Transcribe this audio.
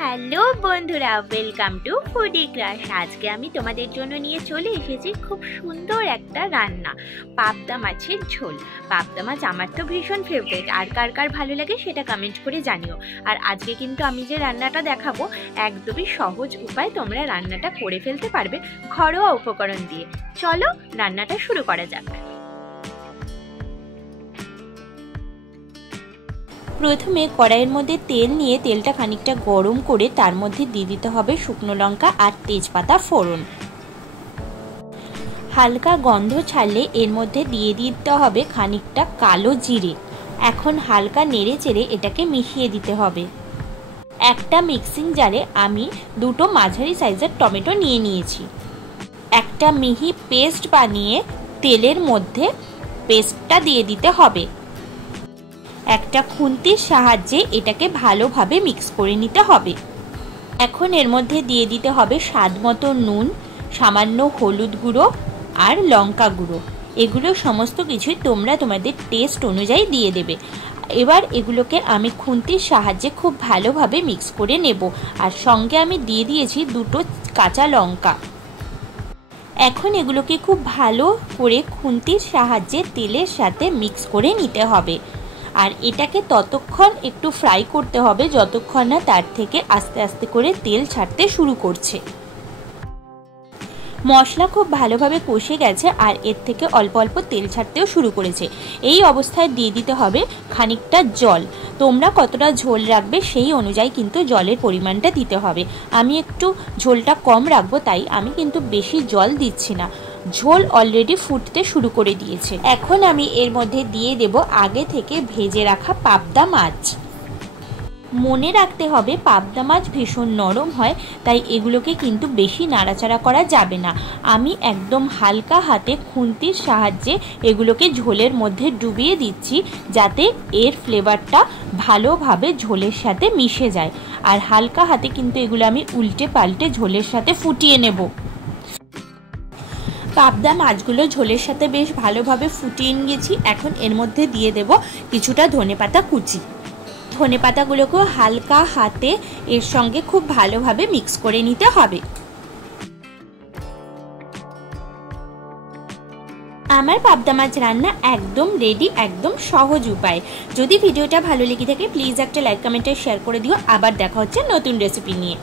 Hello বন্ধুরা, welcome to foodie crush. আজকে আমি তোমাদের জন্য নিয়ে চলে এসেছি খুব সুন্দর একটা রান্না, পাবদা মাছের ঝোল। পাবদা মাছ আমার তো ভীষণ ফেভারিট, আর কার কার ভালো লাগে সেটা কমেন্ট করে জানিও। আর আজকে কিন্তু আমি যে রান্নাটা দেখাবো একদমই সহজ উপায়, তোমরা রান্নাটা করে ফেলতে পারবে ঘরোয়া উপকরণ দিয়ে। চলো রান্নাটা শুরু করা যাক। প্রথমে কড়াইয়ের মধ্যে তেল নিয়ে তেলটা খানিকটা গরম করে তার মধ্যে দিয়ে দিতে হবে শুকনো লঙ্কা আর তেজপাতা ফোড়ন। হালকা গন্ধ ছাড়লে এর মধ্যে দিয়ে দিতে হবে খানিকটা কালো জিরে। এখন হালকা নেড়ে চেড়ে এটাকে মিশিয়ে দিতে হবে। একটা মিক্সিং জারে আমি দুটো মাঝারি সাইজের টমেটো নিয়ে নিয়েছি। একটা মিহি পেস্ট বানিয়ে তেলের মধ্যে পেস্টটা দিয়ে দিতে হবে। একটা খুন্তির সাহায্যে এটাকে ভালোভাবে মিক্স করে নিতে হবে। এখন এর মধ্যে দিয়ে দিতে হবে স্বাদ মতো নুন, সামান্য হলুদ গুঁড়ো আর লঙ্কা গুঁড়ো। এগুলো সমস্ত কিছুই তোমরা তোমাদের টেস্ট অনুযায়ী দিয়ে দেবে। এবার এগুলোকে আমি খুন্তির সাহায্যে খুব ভালোভাবে মিক্স করে নেব। আর সঙ্গে আমি দিয়ে দিয়েছি দুটো কাঁচা লঙ্কা। এখন এগুলোকে খুব ভালো করে খুন্তির সাহায্যে তেলের সাথে মিক্স করে নিতে হবে। আর এটাকে ততক্ষণ একটু ফ্রাই করতে হবে যতক্ষণ না তার থেকে আস্তে আস্তে করে তেল ছাড়তে শুরু করছে। মশলা খুব ভালোভাবে কষে গেছে আর এর থেকে অল্প অল্প তেল ছাড়তেও শুরু করেছে। এই অবস্থায় দিয়ে দিতে হবে খানিকটা জল। তোমরা কতটা ঝোল রাখবে সেই অনুযায়ী কিন্তু জলের পরিমাণটা দিতে হবে। আমি একটু ঝোলটা কম রাখবো, তাই আমি কিন্তু বেশি জল দিচ্ছি না। ঝোল অলরেডি ফুটতে শুরু করে দিয়েছে। এখন আমি এর মধ্যে দিয়ে দেব আগে থেকে ভেজে রাখা পাবদা মাছ। মনে রাখতে হবে পাবদা মাছ ভীষণ নরম হয়, তাই এগুলোকে কিন্তু বেশি নাড়াচাড়া করা যাবে না। আমি একদম হালকা হাতে খুন্তির সাহায্যে এগুলোকে ঝোলের মধ্যে ডুবিয়ে দিচ্ছি, যাতে এর ফ্লেভারটা ভালোভাবে ঝোলের সাথে মিশে যায়। আর হালকা হাতে কিন্তু এগুলো আমি উল্টে পাল্টে ঝোলের সাথে ফুটিয়ে নেব। পাবদা মাছগুলো ঝোলের সাথে বেশ ভালোভাবে ফুটিয়ে নিয়েছি। এখন এর মধ্যে দিয়ে দেব কিছুটা ধনেপাতা কুচি। ধনেপাতাগুলোকেও হালকা হাতে এর সঙ্গে খুব ভালোভাবে মিক্স করে নিতে হবে। আমার পাবদা মাছ রান্না একদম রেডি, একদম সহজ উপায়। যদি ভিডিওটা ভালো লেগে থাকে প্লিজ একটা লাইক, কমেন্ট আর শেয়ার করে দিও। আবার দেখা হচ্ছে নতুন রেসিপি নিয়ে।